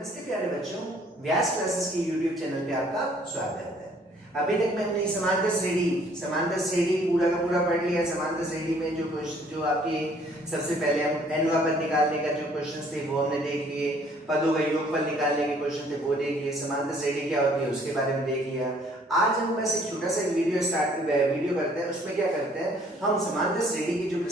नमस्ते प्यारे बच्चों, व्यास क्लासेस के YouTube चैनल पे आपका स्वागत है। अभी तक में हमने समांतर श्रेणी पूरा का पूरा पढ़ लिया। समांतर श्रेणी में जो आपके सबसे पहले हम n पद निकालने का जो क्वेश्चंस थे वो हमने देख लिए। पदों का योगफल निकालने के क्वेश्चन थे वो देख लिए। समांतर श्रेणी क्या होती है उसके बारे में देख लिया। आज हम बस एक छोटा सा वीडियो करते हैं। उसमें क्या करते हैं, हम समांतर श्रेणी की जो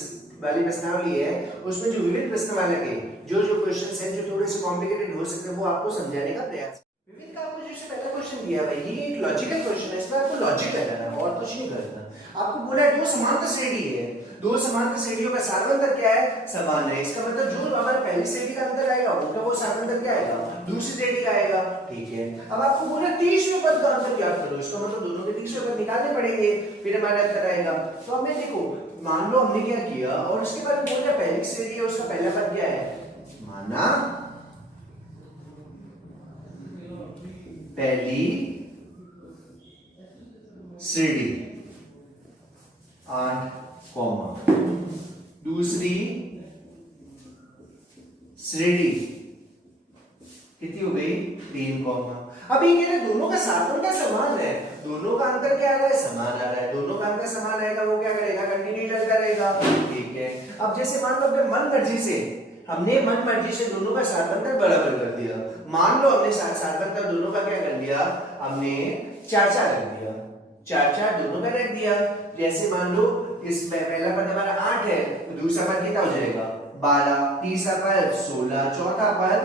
वाली प्रश्नावली है उसमें जो विविध प्रश्नमाला के जो क्वेश्चंस हैं जो थोड़े से कॉम्प्लिकेटेड हो सकते हैं वो आपको समझाने का प्रयास। विविध का आपको जैसे पहला क्वेश्चन दिया भाई, ये एक लॉजिकल क्वेश्चन है, इसमें आपको लॉजिक लगाना है और कुछ नहीं करना। आपको बोला है दो समांतर श्रेणी है, दो समांतर श्रेणियों का सार्वंतर क्या है, समान है। इसका मतलब जो हमारे पहली श्रेणी का अंतर आएगा उनका वो सार्वंतर क्या आएगा, दूसरी श्रेणी का आएगा। ठीक है, अब आपको बोला 30वें पद का अंतर ज्ञात करो। इसका मतलब दोनों के 30वें पद निकालने पड़ेंगे फिर हमारा अंतर आएगा। तो हमने देखो, मान लो हमने क्या किया और उसके बाद बोल दिया पहली श्रेणी है उसका पहला पद क्या है, माना पहली श्रेणी 8 कॉमा दूसरी श्रेणी कितनी हो गई 3 कॉमा। अब ये कह रहे दोनों का सार्वंतर समान है, दोनों का अंतर क्या आ रहा है, समान आ रहा है। दोनों का अंतर समान आएगा वो क्या करेगा, कंटिन्यू चलता रहेगा। ठीक है, अब जैसे मान लो अपने हमने मन मर्जी से दोनों का सार्वंतर बराबर कर दिया। मान लो हमने सार्वंतर दोनों का क्या कर दिया, हमने 4-4 कर दिया, 4-4 दोनों का रख दिया। जैसे मान लो इस पहला पद हमारा 8 है तो दूसरा पद कितना हो जाएगा 12, तीसरा पद 16, चौथा पद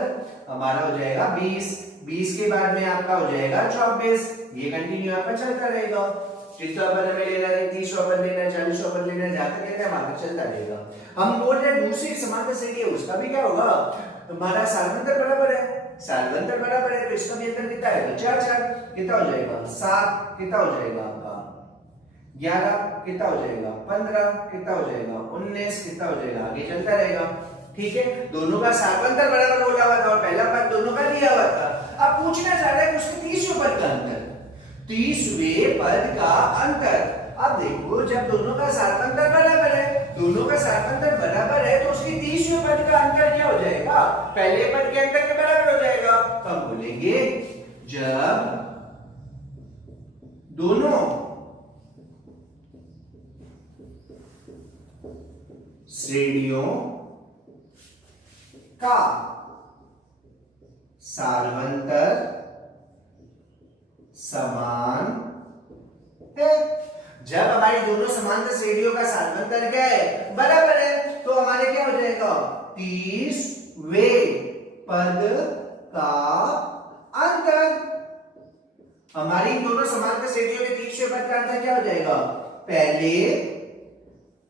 हमारा हो जाएगा 20 के बाद में आपका हो जाएगा 24। ये कंटिन्यू आपका चलता रहेगा। जितना पद हमें लेना है, 30वां पद लेना है, 40वां पद लेना है, जाते कहते हैं हमारा चलता रहेगा। हम बोल रहे हैं दूसरी समांतर श्रेणी है उसका भी क्या होगा, हमारा सार्वंतर बराबर है, सार्वंतर बराबर है तो इसका भी अंतर कितना है 4-4 कितना हो जाएगा 7 कितना हो जाएगा आपका 11 कितना हो जाएगा 15 कितना हो जाएगा 19 कितना हो जाएगा, आगे चलता रहेगा। ठीक है, दोनों का सार्वंतर बराबर बोला हुआ था और पहला पद दोनों का दिया हुआ था। अब पूछना चाह रहा है कि उसके 30वें पद का अंतर, 30वें पद का अंतर। अब देखो जब दोनों का सार्वंतर बराबर है, दोनों का सार्वंतर बराबर है तो उसकी 30वें पद का अंतर क्या हो जाएगा, पहले पद के अंतर के बराबर हो जाएगा। तो हम बोलेंगे जब दोनों श्रेणियों का सार्वंतर समान है, जब हमारी दोनों समांतर श्रेणियों का सार्वंतर क्या है, बराबर है, तो हमारे क्या हो जाएगा 30वें पद का अंतर। हमारी दोनों समांतर श्रेणियों के 30वें पद का अंतर क्या हो जाएगा, पहले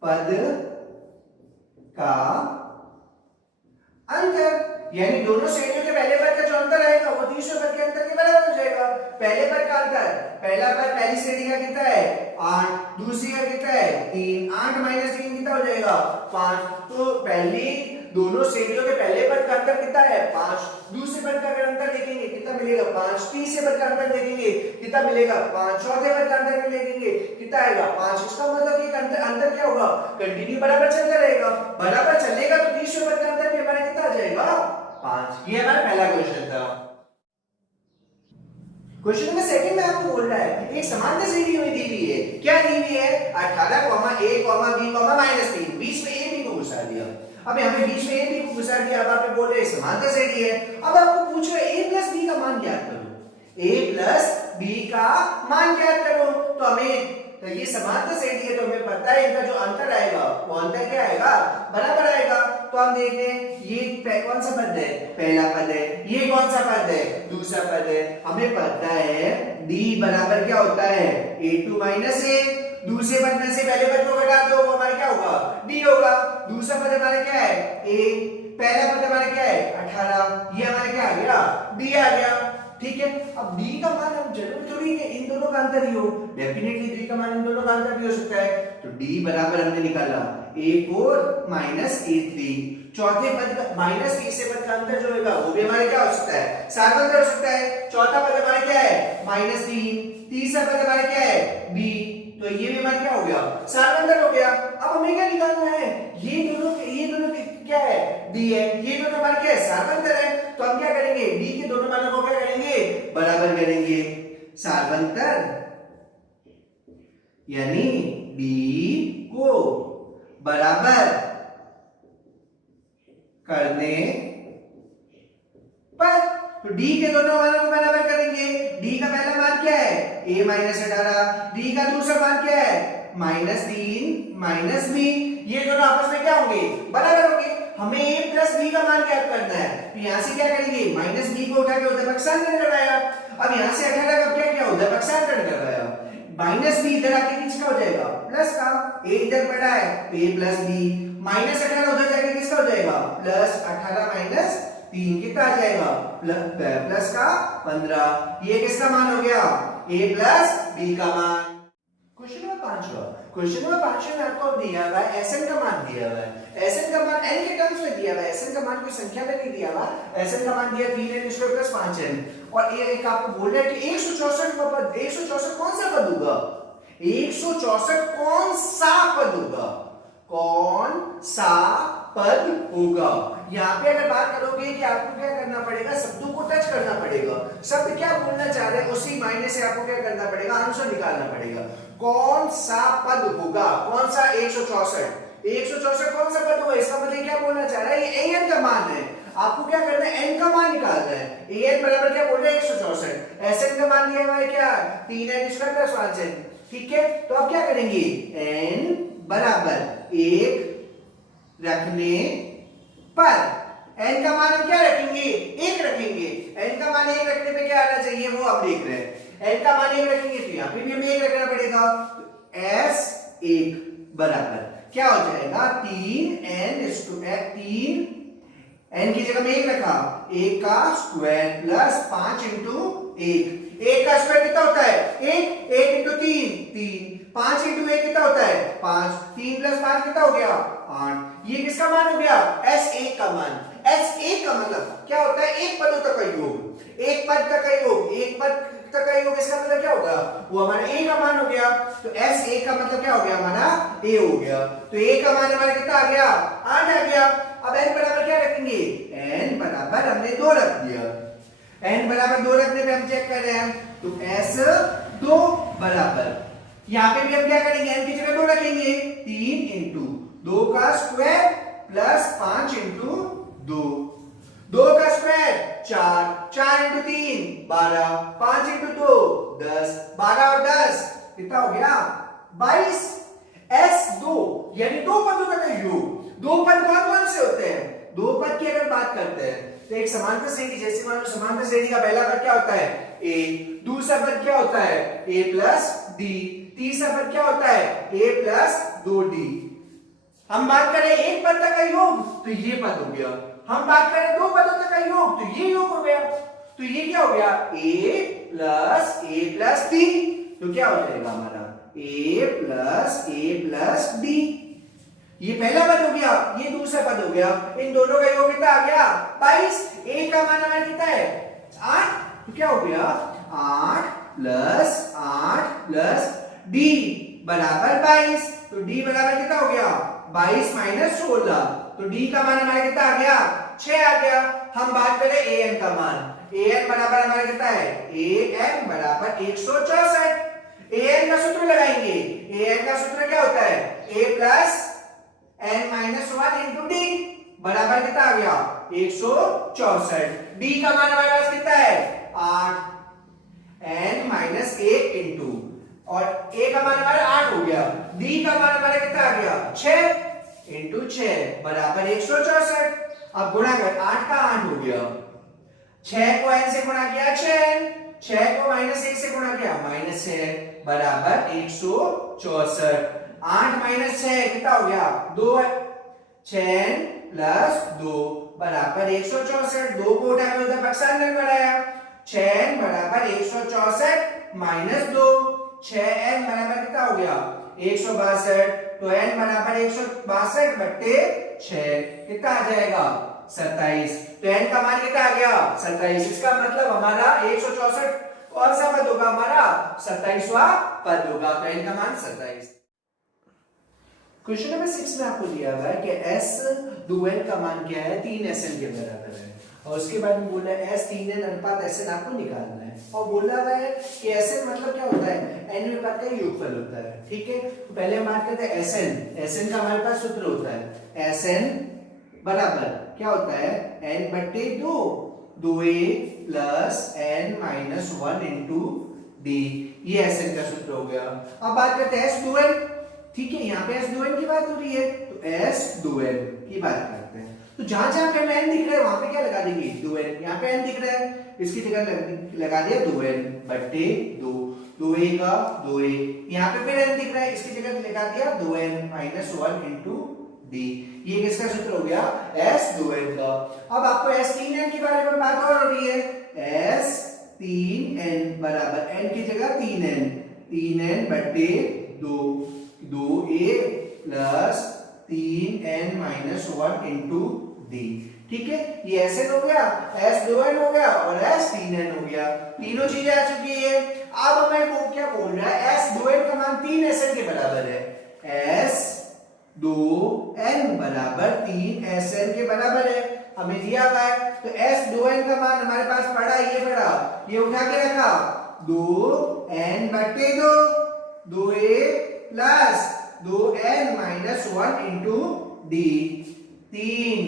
पद का अंतर। यानी दोनों श्रेणियों के पहले पद का जो अंतर आएगा वो 30वें पद के अंतर के बराबर हो जाएगा। पहले पद का अंतर, पहला पद पहली श्रेणी का कितना है 8, दूसरी का कितना है 3, 8 - 3 कितना हो जाएगा 5। तो पहली दोनों श्रेणियों के पहले पद का अंतर कितना है 5, दूसरे पद का अगर अंतर देखेंगे कितना मिलेगा 5, तीसरे पद का अंतर देखेंगे कितना मिलेगा 5, चौथे पद का अंतर देखेंगे कितना आएगा 5। इसका मतलब कि अंतर क्या होगा, कंटिन्यू बराबर चलता रहेगा, बराबर चलेगा तो 30वें पद का अंतर भी हमारा कितना आ जाएगा 5। ये हमारा पहला क्वेश्चन था। क्वेश्चन नंबर सेकंड में आपको बोल रहा है एक समांतर श्रेणी में दी हुई है, क्या दी हुई है 18, a, b, -3, बीच में a b को घुसा दिया। अब हमें बीच में a b को घुसा दिया, अब आप बोल रहे हैं समांतर श्रेणी है। अब आपको पूछ रहे a + b का मान ज्ञात करो, a + b का मान ज्ञात करो। तो हमें तो ये समांतर श्रेणी है तो हमें पता है इनका जो अंतर आएगा वो अंतर क्या आएगा, बराबर आएगा। तो हम देखते हैं ये कौन सा पद है, पहला पद है, ये कौन सा पद है, दूसरा पद है। हमें पता है d बराबर क्या होता है a2 - a। दूसरे पद में से पहले पद को घटा दो वो हमारा क्या होगा d होगा। दूसरा पद हमारा क्या है a, पहला पद हमारा क्या है 18, ये हमारा क्या आ गया d आ गया। ठीक है, अब d का मान हम जरूर थोड़ी है इन दोनों का अंतर ही हो, डेफिनेटली d का मान इन दोनों का अंतर भी हो सकता है। तो d बराबर हमने निकाला a4 - a3, चौथे पद का माइनस तीसरे पद का अंतर जो होगा वो भी हमारे क्या हो सकता है, सार्वंतर हो सकता है। चौथा पद हमारा क्या है -3, तीसरा पद हमारा क्या है b, तो ये भी हमारा क्या हो गया, सार्वंतर हो गया। अब हमें क्या निकालना है, ये दोनों क्या है, d है, ये दोनों हमारे क्या है, सार्वंतर है। तो हम क्या करेंगे, d के बराबर करेंगे सार्वंतर, यानी डी को बराबर करने पर, तो डी के दोनों मानों को बराबर करेंगे। डी का पहला मान क्या है, a माइनस 18, डी का दूसरा मान क्या है, -3 माइनस बी। ये दोनों आपस में क्या होंगे, बराबर होंगे। हमें a प्लस बी का मान ज्ञात करना है, तो यहां से क्या करेंगे, माइनस बी को उठा के उधर पक्षांतरण करवाया। अब यहां से 18 का क्या किया, उधर पक्षांतरण करवाया। माइनस बी इधर आके किसका हो जाएगा, प्लस का। a इधर पड़ा है तो a प्लस बी, माइनस 18 उधर जाके किसका हो जाएगा, प्लस 18 माइनस 3 कितना आ जाएगा, प्लस का 15। ये किसका मान हो गया, a प्लस b का मान। क्वेश्चन नंबर 5 में आपको दिया हुआ है Sn का मान दिया हुआ है। Sn का मान n के टर्म्स में दिया हुआ है, Sn का मान कोई संख्या में नहीं दिया हुआ। Sn का मान दिया 3n स्क्वायर प्लस 5n, और ये एक आपको बोल रहा है कि 164 का पद, 164 कौन सा पद होगा, 164 कौन सा पद होगा, कौन सा पद होगा। यहाँ पे अगर बात करोगे कि आपको क्या करना पड़ेगा, शब्दों को टच करना पड़ेगा, शब्द क्या बोलना चाह रहे हैं उसी मायने से आपको क्या करना पड़ेगा, आंसर निकालना पड़ेगा। कौन सा पद होगा, कौन सा 164 कौन सा पद होगा, इसका मतलब क्या बोलना चाह रहा है, ये an का मान है। आपको क्या करना है, n का मान निकालना है। an बराबर क्या बोल रहे हैं, 164। Sn का मान दिया हुआ है क्या, 3n स्क्वायर प्लस 5n। ठीक है, तो अब क्या करेंगे, n बराबर 1 रखने पर, n का मान हम क्या रखेंगे, 1 रखेंगे। n का मान 1 रखने पे क्या आना चाहिए, वो आप देख रहे हैं। n का मान 1 रखेंगे तो यहाँ पे भी हमें 1 रखना पड़ेगा। तो s1 बराबर क्या हो जाएगा, 3n की जगह में 1 रखा, 1 का स्क्वायर प्लस 5 इंटू 1 का स्क्वायर कितना होता है, 1 इंटू 3, 5 इंटू 1 कितना होता है, 5, 3 प्लस 5 कितना हो गया, 8। ये किसका मान हो गया, S1 का मान। S1 का मतलब क्या होता है, एक पदों तक का योग, एक पद तक का योग, एक पद तक का योग, इसका मतलब क्या होगा, वो हमारा a का मान हो गया। तो S1 का मतलब क्या हो गया, हमारा a हो गया। तो a का मान हमारा कितना आ गया, 8 आ गया। अब n बराबर क्या रखेंगे, n बराबर हमने 2 रख दिया। n बराबर 2 रखने पे हम चेक कर रहे हैं, तो S2 बराबर, यहाँ पे भी हम क्या करेंगे, n की जगह 2 रखेंगे, 3 इंटू 2 का स्क्वायर प्लस 5 इंटू 2 का स्क्वायर 4 इंटू 3 12, 5 इंटू 2 10, 12 और 10 कितना हो गया, 22। S2 यानी 2 पदों का योग। 2 पद कौन कौन से होते हैं, 2 पद की अगर बात करते हैं तो एक समांतर श्रेणी, जैसे मान लो समांतर श्रेणी का पहला पद क्या होता है, a, दूसरा पद क्या होता है, a प्लस d, तीसरा पद क्या होता है, a प्लस 2d। हम बात करें एक पद तक का योग तो ये पद हो गया, हम बात करें 2 पदों तक का योग तो ये योग हो गया। तो ये क्या हो गया, a प्लस d, तो क्या हो जाएगा हमारा a प्लस d। ये पहला पद हो गया, ये दूसरा पद हो गया, इन दोनों का योग कितना आ गया, 22। a का मान हमारा कितना है, 8, तो क्या हो गया, 8 प्लस d बराबर 22। तो d बराबर कितना हो गया, 22 माइनस 16, तो d का मान हमारा कितना आ गया, 6 आ गया। हम बात करें an का मान, an बराबर हमारा कितना है, an बराबर 164। an का सूत्र लगाएंगे, an का सूत्र क्या होता है, a plus n minus 1 into d बराबर कितना आ गया, 164। d का मान हमारे पास कितना है, 8, n माइनस 1 इंटू, और a का मान हमारा 8 हो गया, d का मान हमारा कितना आ गया, 6 इंटू 6 बराबर 164। अब गुणा कर, 8 का 8 हो गया, 6 को n से गुणा किया 6 को माइनस 1 से गुणा किया -6 बराबर 164। 8 माइनस 6 कितना हो गया, 2, 6 प्लस 2 बराबर 164। 2 को उठा के उधर पक्षांतर कराया, 6 बराबर 164 माइनस 2, 6n बराबर कितना हो गया, 162। तो n बराबर 162 बट्टे 6 कितना आ जाएगा, 27। तो n का मान कितना आ गया, 27। इसका मतलब हमारा 164 कौन सा पद होगा, हमारा 27वां पद होगा। तो n का मान 27। क्वेश्चन नंबर 6 में आपको दिया हुआ है कि S2n का मान क्या है, 3Sn के बराबर है। और उसके बाद में बोल रहा है एस 3n अनुपात Sn आपको निकालना है और बोल रहा है कि Sn मतलब क्या होता है, n अनुपात का योगफल होता है। ठीक है, तो पहले हम बात करते हैं Sn का हमारे पास सूत्र होता है Sn बराबर क्या होता है n/2 2a plus n minus 1 into D, ये Sn का सूत्र हो गया। अब बात करते हैं S2n। ठीक है, यहाँ पे S2n की बात हो रही है तो S2n की बात करते हैं। तो जहां जहां पे n दिख रहा है वहां पे क्या लगा देंगे 2n, यहाँ पे n दिख रहा है इसकी जगह लगा दिया 2n/2, 2a का 2a, यहाँ पे फिर n दिख रहा है इसकी जगह लगा दिया 2n माइनस 1 इंटू डी, ये किसका सूत्र हो गया S2n का। अब आपको S3n के बारे में बात और हो रही है, S3n बराबर n की जगह 3n, 3n/2, 2a plus 3n minus 1 into D. ठीक है, ये Sn हो गया, S2n हो गया और S3n हो गया, तीनों चीजें आ चुकी है। अब हमें वो क्या बोल रहा है, S2n का मान 3 Sn के बराबर है, S2n बराबर 3 Sn के बराबर है, हमें दिया हुआ है। तो S2n का मान हमारे पास पड़ा, ये पड़ा, ये उठा के रखा 2n/2, 2a plus 2n minus 1 into D, 3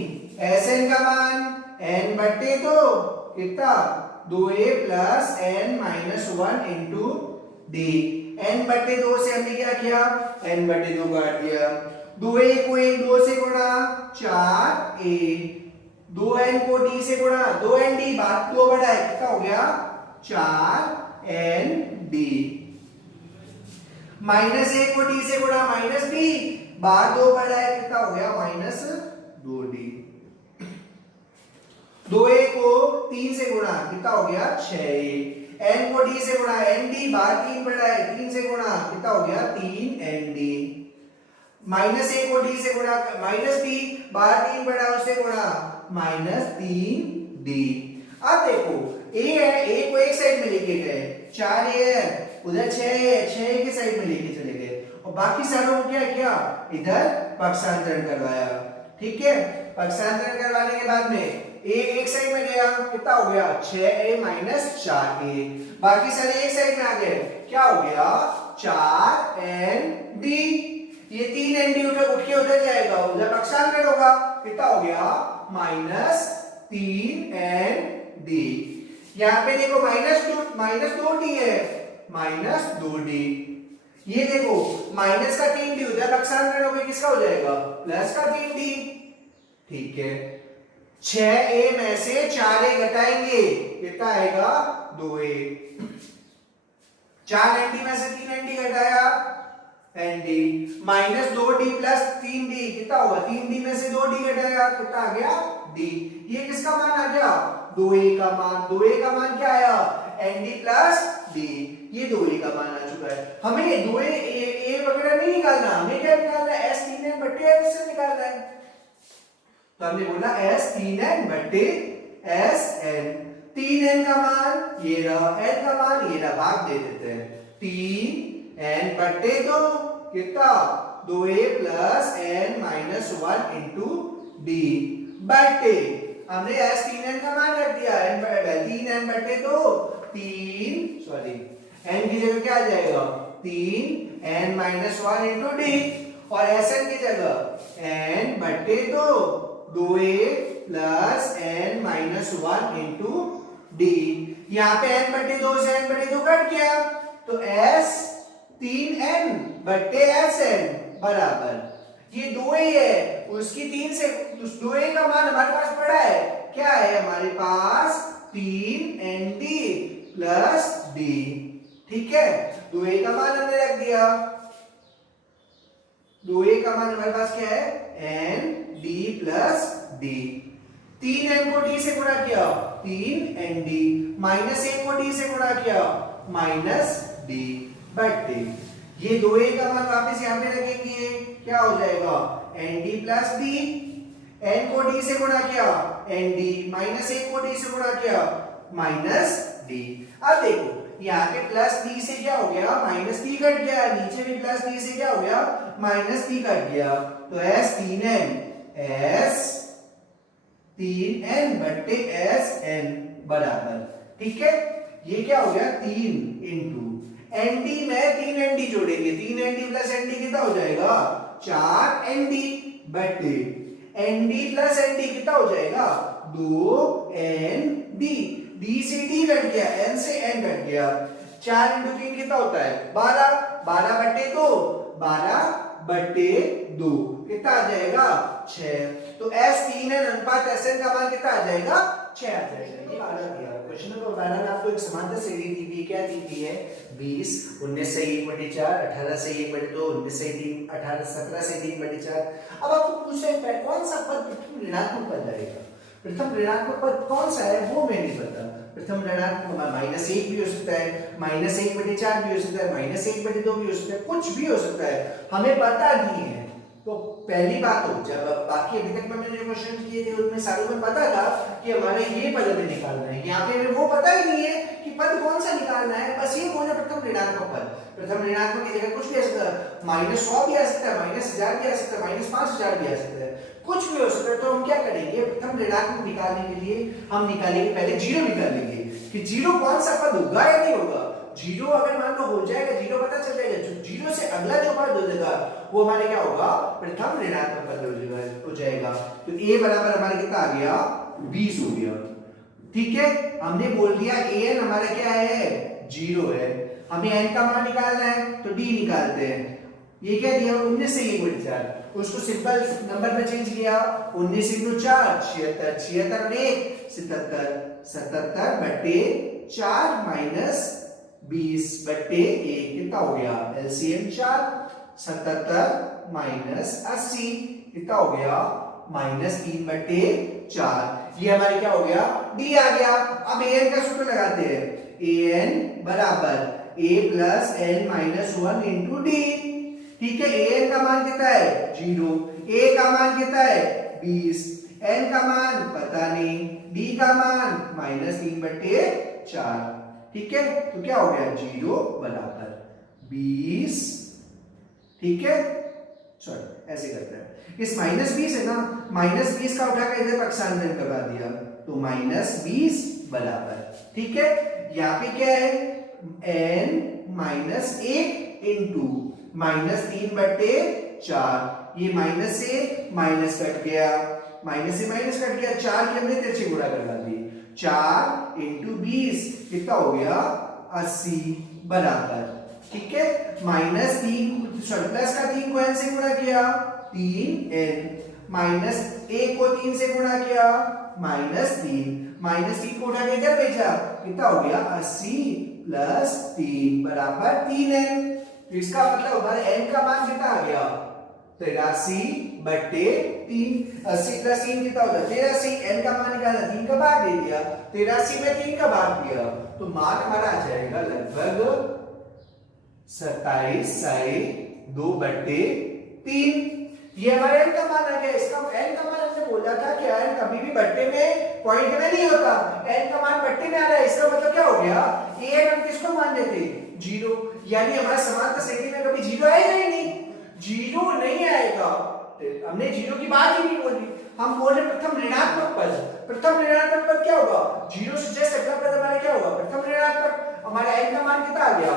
Sn का मान n/2 कितना 2a plus n minus 1 into D, n/2 से हमने क्या किया n/2 काट दिया, 2a को 1 2 से गुणा 4a, 2n को d से गुणा 2nd बात 2 बड़ा है कितना हो गया 4nd, माइनस a को d से गुणा माइनस b, बार 2 बड़ा है कितना हो गया माइनस 2d, 2a को 3 से गुणा कितना हो गया 6a, n को d से गुणा nd, बार 3 बड़ा है 3 से गुणा कितना हो गया 3nd, माइनस a को d से गुणा माइनस b, बार 3 बड़ा है उससे गुणा माइनस 3d। अब देखो a है, a को एक साइड में लेके गए 4a है, उधर 6 है, 6 के साइड में लेके चले गए और बाकी सारों को क्या किया इधर पक्षांतरण करवाया। ठीक है, पक्षांतरण करवाने के बाद में a एक साइड में गया कितना हो गया 6a माइनस 4a, बाकी सारे एक साइड में आ गए क्या हो गया 4nd, ये 3nd उठ के उधर जाएगा, उधर पक्षांतरण होगा कितना हो गया माइनस 3nd। यहाँ पे देखो माइनस 2d है, माइनस 2d, ये देखो माइनस का 3d उधर पक्षांतरण होगा किसका हो जाएगा प्लस का 3d। ठीक है, 6a में से 4a घटाएंगे कितना आएगा 2a, 4nd में से 3nd घटाया nd, minus 2d plus 3d कितना होगा 3d में से 2d घटाया कितना आ गया d, ये किसका मान आ गया 2a का मान, 2a का मान क्या आया nd प्लस d, ये 2a का मान आ चुका है। हमें 2a a वगैरह नहीं निकालना, हमें क्या निकालना है S3n/Sn से निकालना है। तो हमने बोला S3n/Sn, 3n का मान ये रहा, n का मान ये रहा, भाग दे देते हैं 3n/2 कितना 2a plus n minus 1 into D, बटे हमने S3n का मान रख दिया 3n/2, 3 सॉरी n की जगह क्या आ जाएगा 3n माइनस 1 इंटू डी, और Sn की जगह n/2 2a plus n minus 1 into D, यहाँ पे n/2 से n/2 कट गया तो S 3n/Sn बराबर ये 2a है, उसकी 3 से उस 2a का मान हमारे पास पड़ा है क्या है हमारे पास 3nd प्लस d। ठीक है, 2a का मान हमने रख दिया, 2a का मान हमारे पास क्या है nd प्लस d, 3n को d से गुणा किया 3nd, माइनस 1 को d से गुणा किया माइनस d, बटे ये 2a का मान वापस यहां पे रखेंगे क्या हो जाएगा nd प्लस d, n को d से गुणा किया nd, माइनस 1 को d से गुणा किया माइनस d। अब देखो यहाँ पे प्लस d से क्या हो गया माइनस d कट गया, नीचे भी प्लस d से क्या हो गया माइनस d कट गया, तो S3n 3n बट्टे sn बराबर, ठीक है। ये क्या हो गया 3 इंटू nd में 3nd जोड़ेंगे, 3nd प्लस nd कितना हो जाएगा 4nd बट्टे nd प्लस nd कितना हो जाएगा 2nd, d से d कट गया, n से n कट गया, 4 इंटू 3 कितना होता है 12, 12 बट्टे 2, 12 बट्टे 2 कितना आ जाएगा 6। तो S3 है अनुपात Sn का मान कितना आ जाएगा 6 आ जाएगा। ये वाला दिया क्वेश्चन नंबर 12 में आपको एक समांतर श्रेणी दी हुई, क्या दी हुई है 20, 19 से 1/4, 18 से 1/2, 19 से 3, 18, 17 से 3/4। अब आपको पूछ रहे हैं कौन सा पद प्रथम ऋणात्मक पद रहेगा, प्रथम ऋणात्मक पद कौन सा है वो मैं नहीं पता। प्रथम ऋणात्मक -1 भी हो सकता है, -1/4 भी हो सकता है, -1/2 भी हो सकता है, कुछ भी हो सकता है, हमें पता नहीं है। तो पहली बात हो, जब बाकी अभी तक मैंने जो क्वेश्चन किए थे उनमें सारों में पता था कि हमारे ये पद हमें निकालना है, यहाँ पे हमें वो पता ही नहीं है कि पद कौन सा निकालना है, बस ये बोला प्रथम ऋणात्मक पद। प्रथम ऋणात्मक की जगह कुछ भी आ सकता है, -100 भी आ सकता है, -1000 भी आ सकता है, -5000 भी आ सकता है, कुछ भी हो सकता है। तो हम क्या करेंगे, प्रथम ऋणात्मक निकालने के लिए हम निकालेंगे पहले जीरो निकालेंगे कि जीरो कौन सा पद होगा या नहीं होगा। जीरो अगर मान लो हो जाएगा, जीरो पता चल जाएगा, जो जीरो से अगला जो पद हो जाएगा वो हमारे क्या होगा प्रथम ऋणात्मक पद हो जाएगा। तो a बराबर हमारे कितना आ गया 20 हो गया, ठीक है। हमने बोल दिया an हमारा क्या है 0 है, हमें n का मान निकालना है तो d निकालते हैं। ये क्या दिया 19 से 1/4, उसको सिंपल नंबर में चेंज किया, 19 इंटू 4 76, 76 और 1 77, 77 बट्टे 4 माइनस 20 बट्टे 1 कितना हो गया एलसीएम 4, 77 माइनस 80 कितना हो गया -3 बट्टे 4। ये हमारे क्या हो गया d आ गया। अब an का सूत्र लगाते हैं, an बराबर a plus n minus 1 into d, ठीक है। an का मान कितना है 0, a का मान कितना है 20, n का मान पता नहीं, d का मान -3 बट्टे 4, ठीक है। तो क्या हो गया 0 बराबर 20, ठीक है। सॉरी ऐसे करते हैं, इस -20 है ना, -20 का उठाकर इधर पक्षांतर करवा दिया तो -20 बराबर, ठीक है। यहाँ पे क्या है n -1 इंटू -3 बट्टे 4, ये माइनस से माइनस कट गया, माइनस से माइनस कट गया, 4 की हमने तिरछी गुणा करवा दी, 4 इंटू 20 कितना हो गया 80 बराबर, ठीक है। -3 सॉरी प्लस का 3 को n से गुणा किया 3n, -1 को 3 से गुणा किया -3 को उठा के इधर भेजा कितना हो गया 80 प्लस 3 बराबर 3n। तो इसका मतलब हमारे n का मान कितना आ गया 83 बट्टे 3, 80 प्लस 3 कितना होगा 83, n का मान निकाला 3 का भाग दे दिया, 83 में 3 का भाग दिया तो मान हमारा आ जाएगा लगभग 27/2 बट्टे 3। ये हमारे n का मान आ गया। इसका n का मान हमने बोला था कि n कभी भी बट्टे में पॉइंट में नहीं होता, n का मान बट्टे में आ रहा है, इसका मतलब क्या हो गया an हम किसको मान लेते 0, यानी हमारा समांतर श्रेणी में कभी 0 आएगा ही नहीं, 0 नहीं आएगा। हमने 0 की बात ही नहीं बोली, हम बोल रहे प्रथम ऋणात्मक पद। प्रथम ऋणात्मक पद क्या होगा 0 से जस्ट अगला पद हमारा क्या होगा प्रथम ऋणात्मक। हमारा n का मान कितना आ गया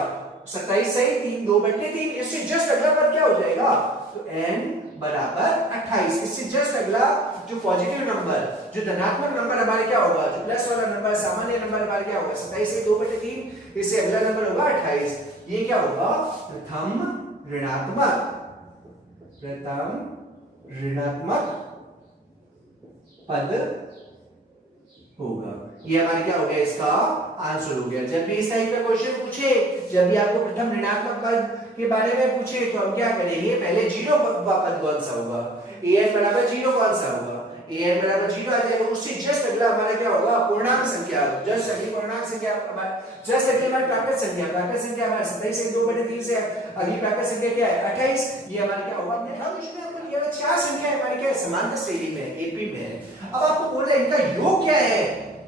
27 सही 3 2 बट्टे 3, इससे जस्ट अगला पद क्या हो जाएगा तो n बराबर 28, इससे जस्ट अगला जो पॉजिटिव नंबर जो धनात्मक नंबर हमारे क्या होगा, जो प्लस वाला नंबर सामान्य नंबर हमारे क्या होगा 27 से 2 बटे 3, इससे अगला नंबर होगा 28। ये क्या होगा प्रथम ऋणात्मक पद होगा। ये हमारे क्या हो गया इसका आंसर हो गया। जब भी इस टाइप का क्वेश्चन पूछे, जब भी आपको प्रथम ऋणात्मक पद के बारे में पूछे तो हम क्या करेंगे, पहले 0 पद कौन सा होगा, an बराबर 0 कौन सा होगा, an बराबर 0 आ जाएगा, उससे जस्ट अगला हमारा क्या होगा पूर्णांक संख्या, जस्ट अगली पूर्णांक संख्या जस्ट अगली हमारी प्राकृत संख्या हमारा 27 से 2 बटे 3 से अगली प्राकृत संख्या क्या है 28। ये हमारा क्या होगा उसमें आपको लिया था 4 संख्या हमारी क्या है समांतर श्रेणी में एपी में है। अब आपको बोल रहे हैं इनका योग क्या है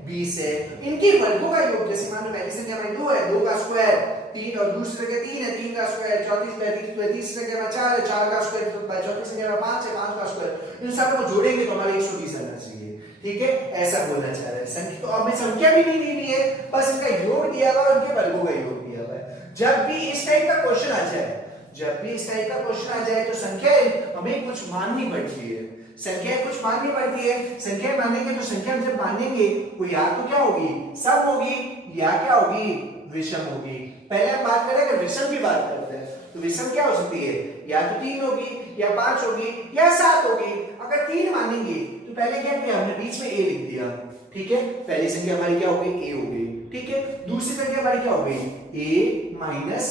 20 है, इनके वर्गों का योग जैसे मान लो पहली संख्या में 2 है, 2 का स्क्वायर 3 और दूसरी जगह 3 है, 3 का स्क्वायर 34 तीसरी संख्या में 4 है, 4 का स्क्वायर चौथी संख्या में 5 है, 5 का स्क्वायर, इन सबको जोड़ेंगे तो हमारे 120 आना चाहिए। ठीक है, ऐसा बोलना चाह रहे हैं संख्या। तो हमें संख्या भी नहीं दी हुई है, बस इनका योग दिया हुआ है, उनके वर्गों का योग दिया हुआ है। जब भी इस टाइप का क्वेश्चन आ जाए, जब भी इस टाइप का क्वेश्चन आ जाए तो संख्याएं हमें कुछ माननी पड़ती है, संख्याएं कुछ माननी पड़ती है। संख्या मानेंगे तो संख्या जब मानेंगे वो या तो क्या होगी, सम होगी, या क्या होगी, विषम होगी। पहले हम बात करेंगे विषम की बात करते हैं, तो विषम क्या हो सकती है, या तो 3 होगी, या 5 होगी, या 7 होगी। अगर 3 मानेंगे तो पहले क्या किया हमने, बीच में a लिख दिया, ठीक है। पहली संख्या हमारी क्या हो गई, a हो गई, ठीक है। दूसरी संख्या हमारी क्या हो गई, a minus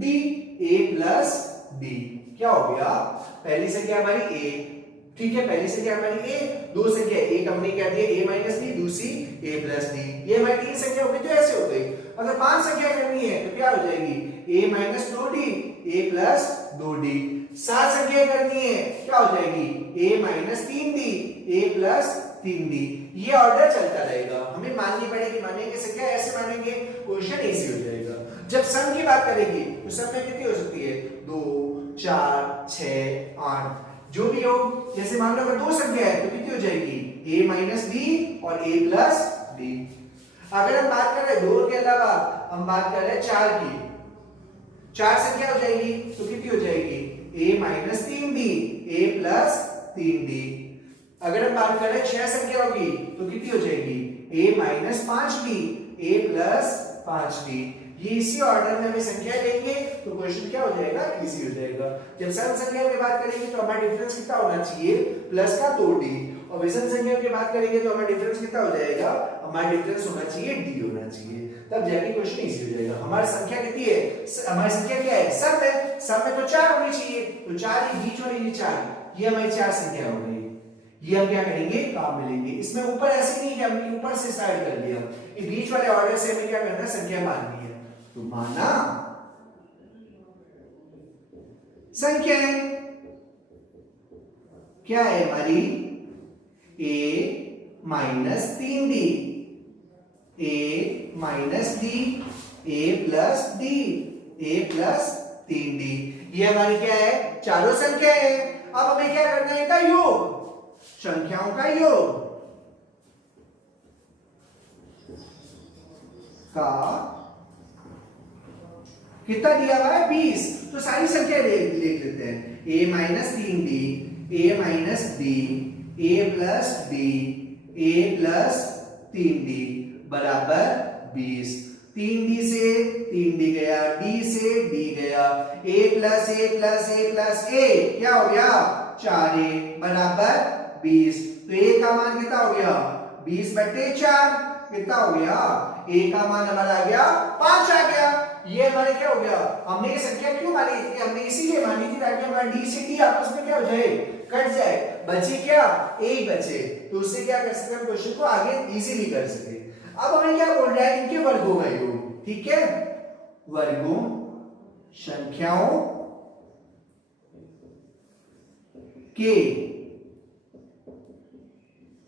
d, a plus d, क्या हो गया, पहली संख्या हमारी a, ठीक है, पहली संख्या हमारी a, दो संख्या एक हमने क्या दिया a माइनस d, दूसरी a प्लस d, ये हमारी 3 संख्या हो गई। तो ऐसे हो गई। अगर 5 संख्या करनी है तो क्या हो जाएगी, a minus 2d, a plus 2d। 7 संख्या करनी है क्या हो जाएगी, a minus 3d, a plus 3d। ये ऑर्डर चलता रहेगा, हमें माननी पड़ेगी, मानेंगे संख्या ऐसे मानेंगे, क्वेश्चन इजी हो जाएगा। जब सम की बात करेंगे तो सम में कितनी हो सकती है, 2 4 6 8, जो भी हो। जैसे मान लो अगर 2 संख्या है तो कितनी हो जाएगी, a माइनस d और a प्लस d। अगर हम बात कर रहे हैं 2 के अलावा, हम बात कर रहे हैं 4 की, 4 संख्या हो जाएगी तो कितनी हो जाएगी, a minus 3d, a plus 3d। अगर हम बात कर रहे हैं 6 संख्या होगी तो कितनी हो जाएगी, a minus 5d, a plus 5d। ये इसी ऑर्डर में हमें संख्या लेंगे तो क्वेश्चन क्या हो जाएगा, इजी हो जाएगा। जब सम संख्या की बात करेंगे तो हमारा डिफरेंस कितना होना चाहिए, प्लस का 2d, और विषम संख्या की बात करेंगे तो हमारा डिफरेंस कितना हो जाएगा, हमारा डिफरेंस होना चाहिए d होना चाहिए, तब जाके क्वेश्चन इजी हो जाएगा। हमारी संख्या कितनी है, हमारी संख्या क्या है, सम है, सम में तो 4 होनी चाहिए, तो 4 ही बीच वाली 4, ये हमारी 4 संख्या हो गई। ये हम क्या करेंगे, काम में लेंगे। इसमें ऊपर ऐसे नहीं कि हमने ऊपर से स्टार्ट कर लिया, ये बीच वाले ऑर्डर से हमें क्या करना है, संख्या माननी है। तो माना संख्या क्या है हमारी, a minus 3d, a minus d, a plus d, a plus 3d। ये हमारी क्या है, चारों संख्या है। अब हमें क्या करना है, इनका योग, संख्याओं का योग का कितना दिया हुआ है, 20। तो सारी संख्या लिख लेते हैं, a minus 3d, a minus d, a plus d, a plus 3d बराबर 20। 3d से 3d गया, d से d गया, a plus a plus a plus a क्या हो गया, 4a बराबर 20। तो a का मान कितना हो गया, 20 बटे 4 कितना हो गया, a का मान हमारा आ गया 5 आ गया। ये हमारे क्या हो गया, हमने ये संख्या क्यों मानी थी, हमने इसीलिए मानी थी ताकि हमारा d से d आपस में क्या हो जाए, कट जाए, बचे क्या, a ही बचे। तो उससे क्या कर सकते हैं, क्वेश्चन को आगे इजीली कर सके। अब हमें क्या बोल रहा है, इनके वर्गों का योग, ठीक है, वर्गों संख्याओं के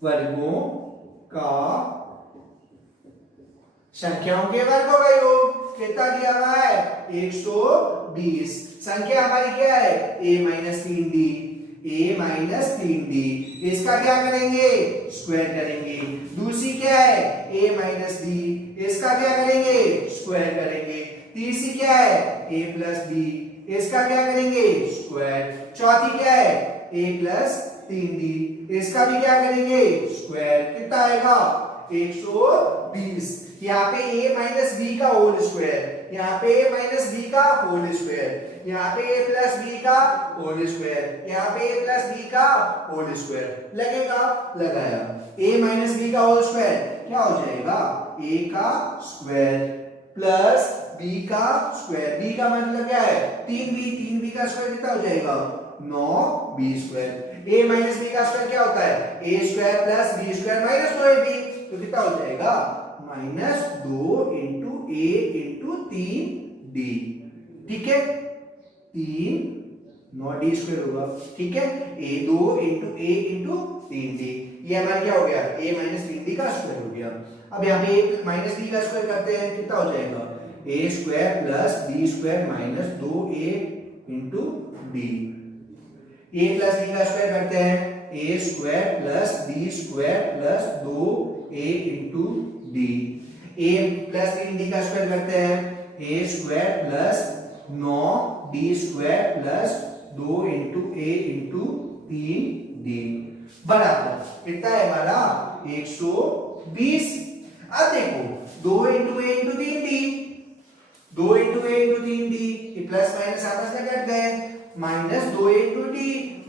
वर्गों का, संख्याओं के वर्गों का योग कितना दिया हुआ है, 120। संख्या हमारी क्या है, a minus 3d, a minus 3d, इसका क्या करेंगे, स्क्वायर करेंगे। दूसरी क्या है, a माइनस d, इसका क्या करेंगे, स्क्वायर करेंगे। तीसरी क्या है, a प्लस b, इसका क्या करेंगे, स्क्वायर। चौथी क्या है, a प्लस 3d, इसका भी क्या करेंगे, स्क्वायर। कितना आएगा, 120। यहाँ पे a माइनस बी का होल स्क्वायर, यहाँ पे a माइनस बी का होल स्क्वायर, यहाँ पे a प्लस बी का होल स्क्वायर, यहाँ पे a प्लस बी का होल स्क्वायर लगेगा, लगाया। a माइनस बी का होल स्क्वायर क्या हो जाएगा, a का स्क्वायर प्लस b का स्क्वायर। b का मतलब क्या है, 3b का स्क्वायर कितना हो जाएगा, 9b square. a minus B का स्क्वायर क्या होता है, a square plus b square minus 2ab, तो कितना हो जाएगा, minus 2 into a into 3d, ठीक है, 3 9d स्क्वायर होगा, ठीक है, a 2 into a into 3d। ये हमारा क्या हो गया, a माइनस 3d का स्क्वायर हो गया। अब यहाँ पे a माइनस d का स्क्वायर करते हैं, कितना हो जाएगा, a square plus b square minus 2a into d। a plus d का स्क्वायर करते हैं a square plus b square plus 2a into d. a plus 3d का स्क्वायर करते हैं, a square plus 9d square plus 2 into a into 3d बराबर कितना है हमारा 120। अब देखो 2 into a into 3d, 2 into a into 3d, ये प्लस माइनस आपस में कट गए, minus 2 into d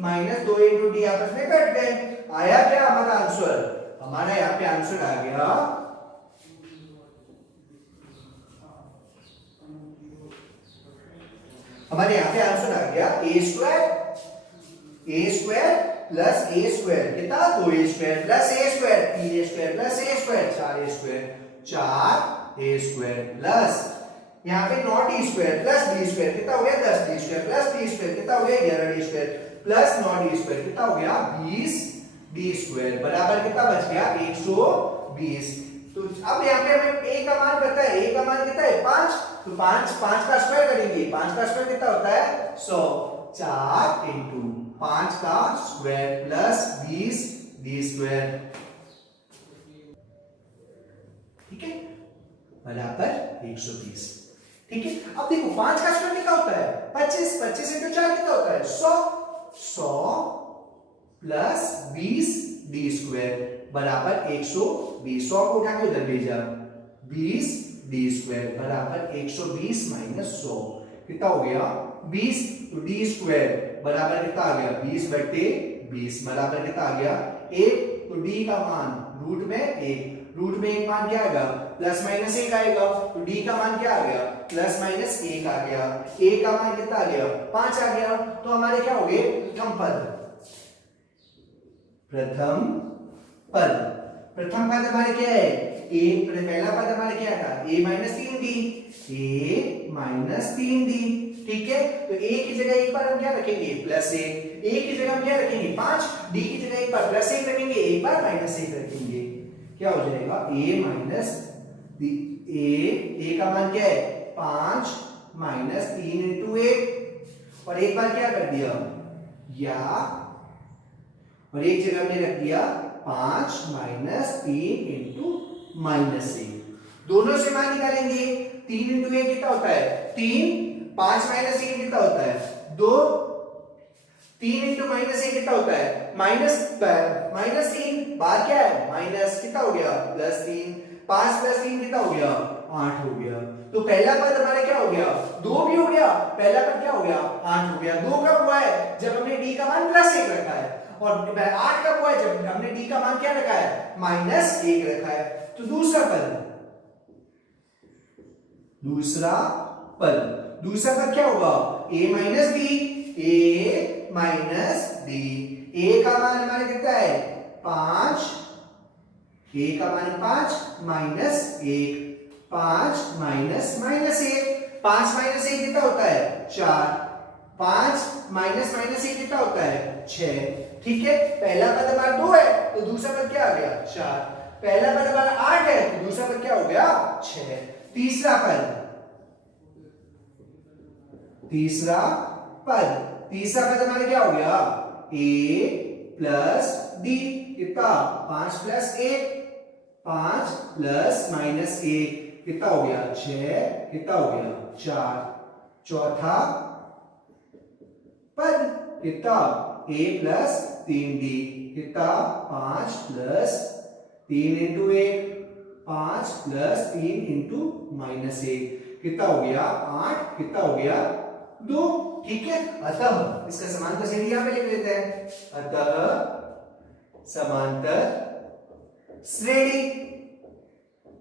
minus 2 into d आपस में कट गए। आया क्या हमारा आंसर? हमारा यहाँ पे आंसर आ गया हमारे यहाँ पे आंसर आ गया a square plus a square कितना 2a square plus a square 3a square plus a square 4a square 4a square plus यहाँ पे 9d square plus d square कितना हो गया 10d square plus d square कितना हो गया 11d square plus 9d square कितना हो गया 20d स्क्वायर बराबर कितना बच गया 120। तो अब यहाँ पे हमें a का मान पता है, a का मान कितना है 5, तो 5 का स्क्वायर करेंगे, 5 का स्क्वायर कितना होता है 100, 4 इंटू 5 का स्क्वायर प्लस 20d स्क्वायर, ठीक है बराबर 120। ठीक है, अब देखो 5 का स्क्वायर कितना होता है 25, 25 इंटू 4 कितना होता है 100, 100 प्लस 20d स्क्वायर बराबर 120। 100 को उठा के उधर भेजा, 20d स्क्वायर बराबर 120 माइनस 100 कितना हो गया 20, तो d स्क्वायर बराबर कितना आ गया 20 बटे 20 बराबर कितना आ गया 1, तो d का मान रूट में 1, रूट में 1 मान क्या आएगा प्लस माइनस 1 आएगा, तो d का मान क्या आ गया प्लस माइनस 1 आ गया, a का मान कितना आ गया 5 आ गया। तो हमारे क्या हो गए प्रथम पद हमारे क्या है a, पहला पद हमारे क्या था a माइनस 3d, ठीक है। तो a की जगह एक बार हम क्या रखेंगे प्लस 1, a की जगह हम क्या रखेंगे 5, d की जगह एक बार प्लस 1 रखेंगे, एक बार माइनस 1 रखेंगे, क्या हो जाएगा a माइनस a का मान क्या है 5 माइनस 3 इंटू 1 और एक बार क्या कर दिया या और एक जगह में रख दिया 5 माइनस 3 इंटू माइनस 1। दोनों से मान निकालेंगे, 3 इंटू 1 कितना होता है 3, 5 माइनस 3 कितना होता है 2, 3 इंटू माइनस 1 कितना होता है माइनस 3, बाहर क्या है माइनस कितना हो गया प्लस 3, 5 प्लस 3 कितना हो गया 8 हो गया। तो पहला पद हमारा क्या हो गया 2 भी हो गया, पहला पद क्या हो गया 8 हो गया। 2 कब हुआ है जब हमने d का मान प्लस 1 रखा है, और 8 कब हुआ है जब हमने d का मान क्या रखा है माइनस 1 रखा है। तो दूसरा पद क्या होगा a माइनस d, a का मान हमारे कितना है 5, a का मान 5 माइनस 1, 5 माइनस 1, 5 माइनस 1 कितना होता है 4, 5 माइनस 1 कितना होता है 6। ठीक है, पहला पद हमारा 2 है तो दूसरा पद क्या आ गया 4, पहला पद हमारा 8 है तो दूसरा पद क्या हो गया 6। तीसरा पद हमारा क्या हो गया a प्लस d कितना 5 प्लस 1, 5 प्लस माइनस 1 कितना हो गया 6, कितना हो गया 4। चौथा पद कितना a प्लस 3d कितना 5 plus 3 into 1, 5 plus 3 into minus 1 कितना हो गया 8, कितना हो गया 2। ठीक है, अतः इसका समांतर श्रेणी यहां पे लिख लेते हैं, अतः समांतर श्रेणी।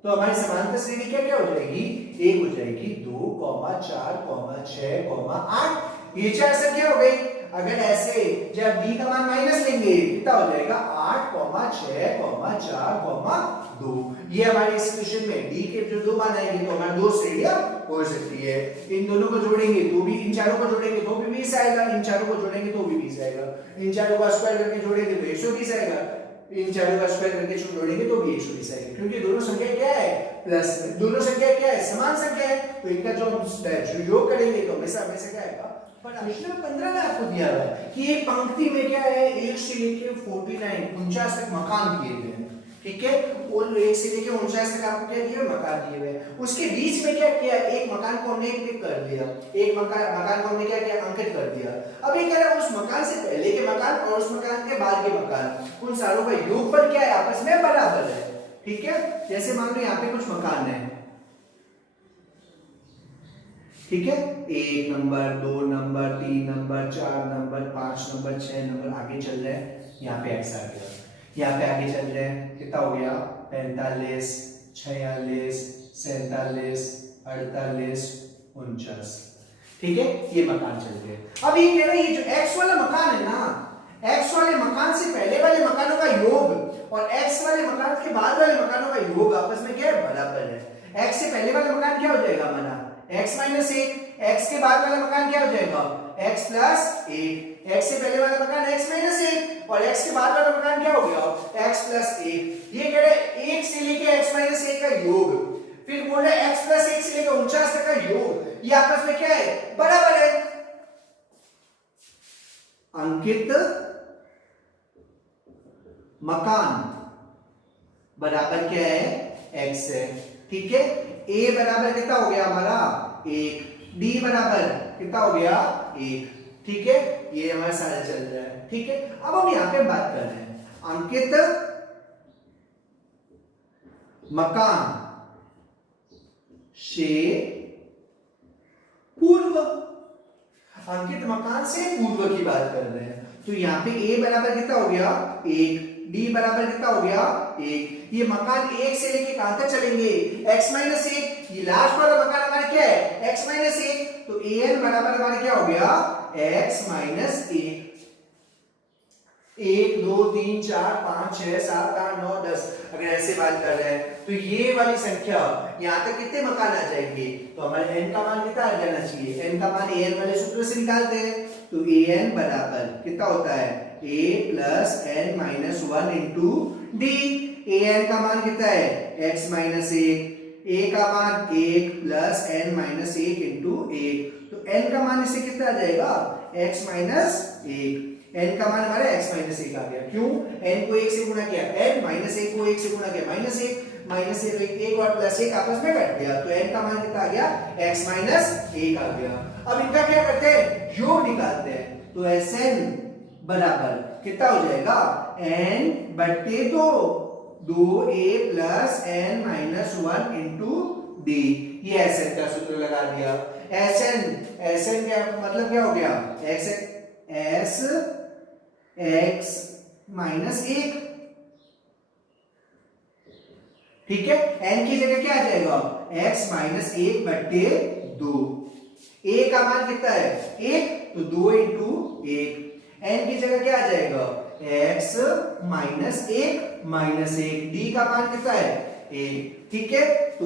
तो हमारी समांतर श्रेणी क्या क्या हो जाएगी, एक हो जाएगी 2, 4, 6, 8। ये चार संख्या हो गई। अगर ऐसे जब d का मान माइनस लेंगे कितना हो जाएगा 8, 6, 4, 2। ये हमारे इस क्वेश्चन में d के जो 2 मान आएंगे तो हमारी 2 श्रेणियां हो सकती है। इन दोनों को जोड़ेंगे तो भी, इन चारों को जोड़ेंगे तो भी 20 आएगा, इन चारों को जोड़ेंगे तो भी 20 आएगा, इन चारों का स्क्वायर करके जोड़ेंगे तो 120 आएगा, इन चारों का स्क्वायर करके जोड़ेंगे तो भी 120 आएगा, क्योंकि दोनों संख्या क्या है प्लस, दोनों संख्या क्या है समान संख्या है। तो इनका जो योग करेंगे तो हमेशा क्या आएगा प्रश्न 15 में आपको दिया हुआ है कि एक पंक्ति में क्या है 1 से लेके 49 तक मकान दिए हुए हैं, ठीक है। और 1 से लेके 49 तक आपको क्या दिए मकान दिए हुए हैं। उसके बीच में क्या किया, एक मकान को हमने टिक कर दिया, एक मकान को हमने क्या किया अंकित कर दिया। अब ये कह रहा है उस मकान से पहले के मकान और उस मकान के बाद के मकान उन सारों का योगफल क्या है आपस में बराबर है, ठीक है। जैसे मान लो यहाँ पे कुछ मकान है, ठीक है, 1 number 2 number 3 number 4 number 5 number 6 number आगे चल रहे हैं। यहाँ पे x आ गया, यहाँ पे आगे चल रहे हैं, कितना हो गया 45 46 47 48 49, ठीक है। ये मकान चल रहे हैं। अब ये कह रहा है ये जो x वाला मकान है ना, x वाले मकान से पहले वाले मकानों का योग और x वाले मकान के बाद वाले मकानों का योग आपस में क्या है बराबर है। x से पहले वाला मकान क्या हो जाएगा हमारा x माइनस 1, x के बाद वाला मकान क्या हो जाएगा x प्लस 1, x से पहले वाला मकान x माइनस 1 और x के बाद वाला मकान क्या हो गया x प्लस 1। ये कह रहे हैं 1 से लेके x माइनस 1 का योग, फिर बोल रहे हैं x प्लस 1 से लेकर 49 तक का योग, ये आपस में क्या है बराबर है। अंकित मकान बराबर क्या है x है, ठीक है। a बराबर कितना हो गया हमारा 1, d बराबर कितना हो गया 1, ठीक है। ये हमारा सारा चल रहा है, ठीक है। अब हम यहां पे बात कर रहे हैं अंकित मकान से पूर्व, अंकित मकान से पूर्व की बात कर रहे हैं। तो यहाँ पे a बराबर कितना हो गया 1, d बराबर कितना हो गया 1। ये मकान 1 से लेके कहां तक चलेंगे x माइनस 1, ये लास्ट वाला मकान हमारा क्या है x माइनस 1, तो an बराबर हमारा क्या हो गया x माइनस 1। 1 2 3 4 5 6 7 8 9 10 अगर ऐसे बात कर रहे हैं तो ये वाली संख्या यहां तक कितने मकान आ जाएंगे, तो हमारे n का मान कितना आ जाना चाहिए, n का मान an वाले सूत्र से निकालते हैं। तो an बराबर कितना होता है a plus n minus 1 into d। an का मान कितना है x माइनस 1, a का मान 1 प्लस n माइनस 1 इंटू 1, तो n का मान इससे कितना आ जाएगा x माइनस 1। n का मान हमारा x माइनस 1 आ गया, क्यों n को 1 से गुणा किया, n माइनस 1 को 1 से गुणा किया माइनस 1 माइनस 1 और प्लस 1 आपस में कट गया, तो n का मान कितना आ गया x माइनस 1 आ गया। अब इनका क्या करते हैं योग निकालते हैं, तो Sn बराबर कितना हो जाएगा n बट्टे 2a plus n minus 1 into d। ये Sn का सूत्र लगा दिया। Sn क्या मतलब क्या हो गया s x माइनस 1, ठीक है। n की जगह क्या आ जाएगा x माइनस 1 बट्टे 2, a का मान कितना है 1, तो 2 इंटू 1, n की जगह क्या आ जाएगा x माइनस 1 माइनस 1, d का मान कितना है 1, ठीक है। तो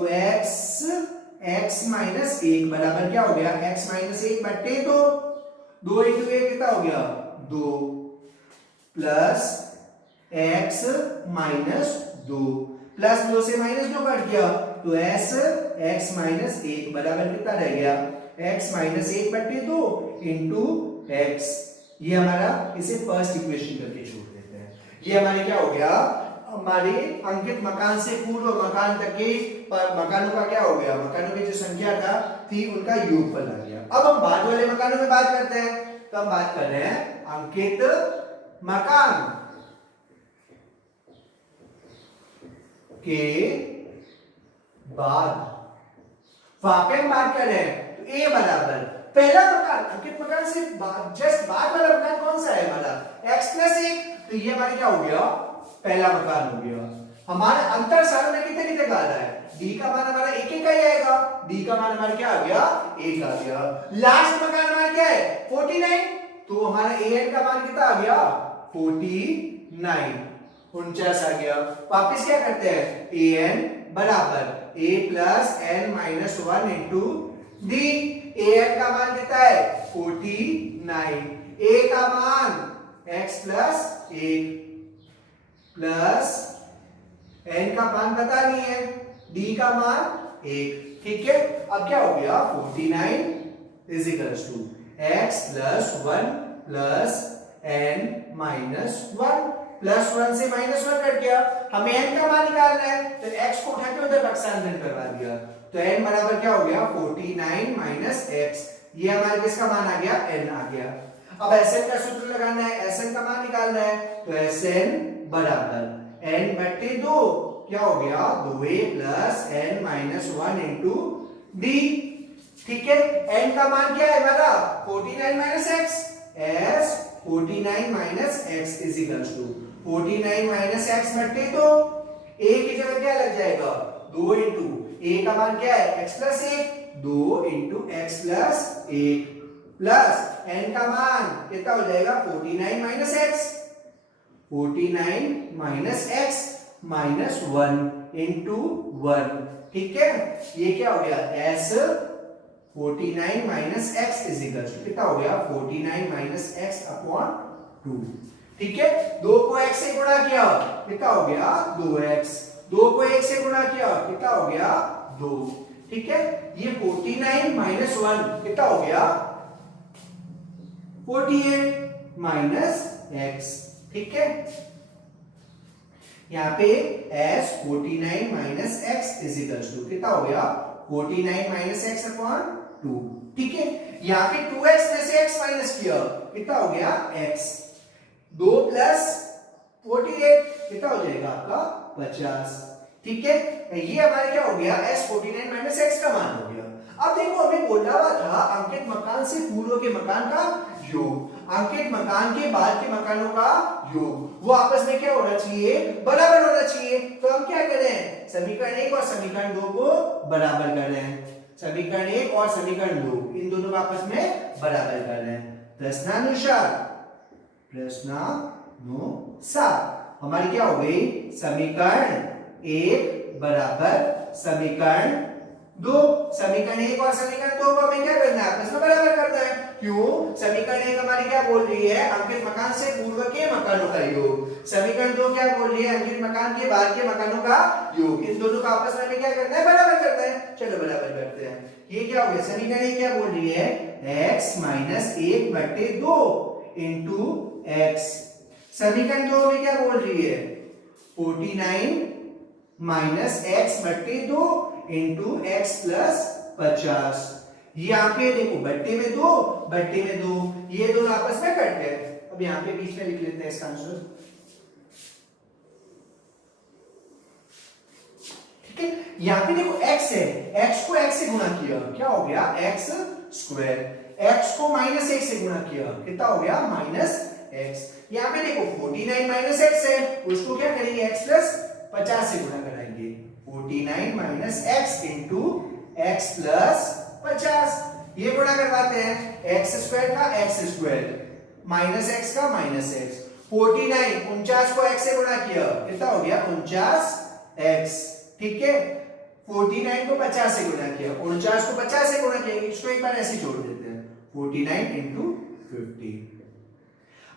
x माइनस 1 बराबर क्या हो गया x माइनस 1 बट्टे 2 इंटू 1 कितना हो गया 2 प्लस x माइनस 2, प्लस 2 से माइनस 2 कट गया, तो x माइनस 1 बराबर कितना रह गया x माइनस 1 बट्टे 2 इंटू x। ये हमारा इसे फर्स्ट इक्वेशन करके छोड़ देते हैं। ये हमारे क्या हो गया हमारे अंकित मकान से पूर्व मकान तक के मकानों का क्या हो गया, मकानों की जो संख्या थी उनका योगफल आ गया। अब हम बाद वाले मकानों में बात करते हैं, तो हम बात कर रहे हैं अंकित मकान के बाद, वहां पे हम बात कर रहे हैं तो a बराबर पहला मकान अंकित मकान से जस्ट बाद वाला मकान कौन सा है हमारा x प्लस 1, तो ये हमारे क्या हो गया पहला मकान हो गया। हमारे अंतर सारों में कितने कितने का आ रहा है, d का मान हमारा 1 का ही आएगा, d का मान हमारा क्या आ गया 1 आ गया। लास्ट मकान हमारा क्या है 49, तो हमारा an का मान कितना आ गया 49 49 आ गया। वापिस क्या करते हैं an बराबर a plus n minus 1 into d। an का मान कितना है 49, a का मान x प्लस 1 प्लस n का मान पता नहीं है, d का मान 1, ठीक है। अब क्या हो गया 49 is equals to x plus 1 plus n minus 1 plus 1 से माइनस 1 कट गया, हमें n का मान निकालना है तो x को उठा के उधर पक्षांतरण करवा दिया, तो n बराबर क्या हो गया 49 माइनस x, ये हमारे किसका मान आ गया n आ गया। अब Sn का सूत्र लगाना है, Sn का मान निकालना है, तो Sn बराबर n बट्टे 2 क्या हो गया 2a plus n minus 1 into d। ठीक है, n का मान क्या है हमारा 49 minus x, s 49 minus x is equal to 49 minus x बट्टे 2, a की जगह क्या लग जाएगा 2 इंटू a का मान क्या है x plus 1, 2 into x plus 1 plus n का मान कितना हो जाएगा 49 minus x, 49 minus x minus 1 into 1। ठीक है, ये क्या हो गया s 49 minus x is equal to कितना हो गया 49 माइनस x अपॉन 2। ठीक है, 2 को x से गुणा किया कितना हो गया 2x, 2 को 1 से गुणा किया कितना हो गया 2। ठीक है, ये 49 माइनस 1 कितना हो गया 48 माइनस x। ठीक है, यहाँ पे s 49 minus x is equal to कितना हो गया 49 माइनस x अपॉन 2। ठीक है, यहाँ पे 2x में से x माइनस किया कितना हो गया x, 2 प्लस 48 कितना हो जाएगा आपका 50। ठीक है, ये हमारे क्या हो गया s 49 माइनस x का मान हो गया। अब देखो हमें बोला हुआ था अंकित मकान से पूर्व के मकान का योग, अंकित मकान के बाद के मकानों का योग, वो आपस में क्या होना चाहिए बराबर होना चाहिए। तो हम क्या कर रहे हैं समीकरण 1 और समीकरण 2 को बराबर कर रहे हैं, समीकरण 1 और समीकरण 2 इन दोनों को आपस में बराबर कर रहे हैं। प्रश्नानुसार हमारी क्या हो गई समीकरण 1 बराबर समीकरण 2, समीकरण 1 और समीकरण 2 को हमें क्या करना है आपस में बराबर करना है। क्यों, समीकरण 1 हमारी क्या बोल रही है अंकित मकान से पूर्व के मकानों का योग, समीकरण 2 क्या बोल रही है अंकित मकान के बाद के मकानों का योग, इन दोनों का आपस में हमें क्या करना है बराबर करना है। चलो बराबर करते हैं। ये क्या हो गया समीकरण 1 क्या बोल रही है x माइनस 1 बट्टे 2 इंटू x, समीकरण 2 में क्या बोल रही है 49 माइनस x बट्टे 2 इंटू x प्लस 50। यहाँ पे देखो बट्टे में 2 बट्टे में 2, ये दोनों आपस में कट गए। अब यहाँ पे बीच में लिख लेते हैं इसका आंसर। ठीक है, यहाँ पे देखो x है, x को x से गुणा किया क्या हो गया x स्क्वायर, x को माइनस 1 से गुणा किया कितना हो गया माइनस x। यहाँ पे देखो 49 माइनस x है, उसको क्या करेंगे x प्लस 50 से गुणा कराएंगे, 49 minus x into x plus 50, ये गुणा करवाते हैं x स्क्वायर का x स्क्वायर माइनस x का माइनस x, 49 49 को x से गुणा किया कितना हो गया 49x। ठीक है, 49 को 50 से गुणा किया, 49 को 50 से गुणा किया, इसको एक बार ऐसे जोड़ देते हैं 49 इंटू 50,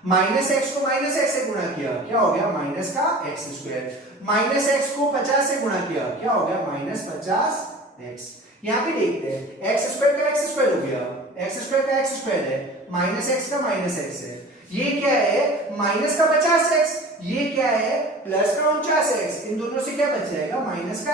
माइनस x को माइनस x से गुणा किया क्या हो गया माइनस का x स्क्वायर, माइनस x को 50 से गुणा किया क्या हो गया माइनस 50x। यहाँ पे देखते हैं x स्क्वायर का x स्क्वायर हो गया, x स्क्वायर का x स्क्वायर है, माइनस x का माइनस x है, ये क्या है माइनस का 50x, ये क्या है प्लस का 49x, इन दोनों से क्या बच जाएगा माइनस का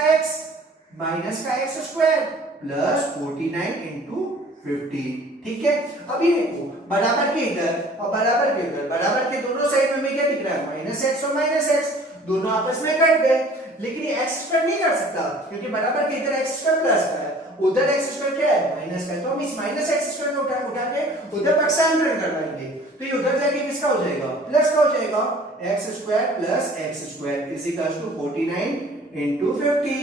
x स्क्वायर प्लस 49 इंटू 50। ठीक है, अभी देखो बराबर के इधर और बराबर के उधर, बराबर के दोनों साइड में क्या दिख रहा है माइनस x और माइनस x, दोनों आपस में कट गए, लेकिन ये x स्क्वायर नहीं कर सकता क्योंकि बराबर के इधर x स्क्वायर प्लस का है, उधर x स्क्वायर क्या है माइनस का है, तो हम इस माइनस x स्क्वायर को उठा के उधर पक्षांतरण करवाएंगे, तो ये उधर जाके किसका हो जाएगा प्लस का हो जाएगा, x square plus x square is equal to 49 into 50,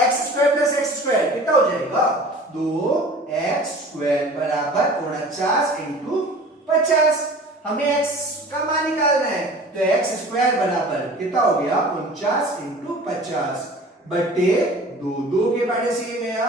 x square plus x square कितना हो जाएगा 2x स्क्वायर बराबर 49 इंटू 50। हमें x का मान निकालना है, तो x स्क्वायर बराबर कितना हो गया 49 इंटू 50 बट्टे 2, 2 के बड़े से ये गया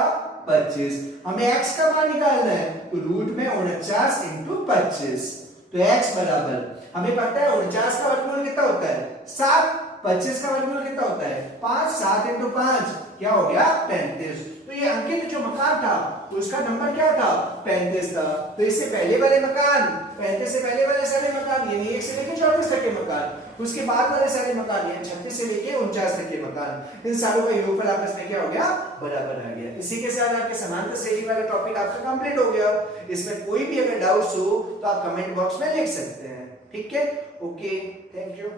25। हमें x का मान निकालना है, तो रूट में 49 इंटू 25, तो x बराबर हमें पता है 49 का वर्गमूल कितना होता है 7, 25 का वर्गमूल कितना होता है 5, 7 इंटू 5 क्या हो गया 35। तो तो ये अंकित जो मकान था तो उसका नंबर क्या था 35 था। तो इससे पहले वाले मकान 35 से पहले वाले सारे मकान यानी 1 से लेके 24 तक के मकान, उसके बाद वाले सारे मकान यानी 36 से लेके 49 तक के मकान, इन सारों का योगफल आपस में क्या हो गया बराबर आ गया। इसी के साथ आपके समांतर श्रेणी वाला टॉपिक आपका कंप्लीट हो गया। इसमें कोई भी अगर डाउट्स हो तो आप कमेंट बॉक्स में लिख सकते हैं। ठीक है, ओके, थैंक यू।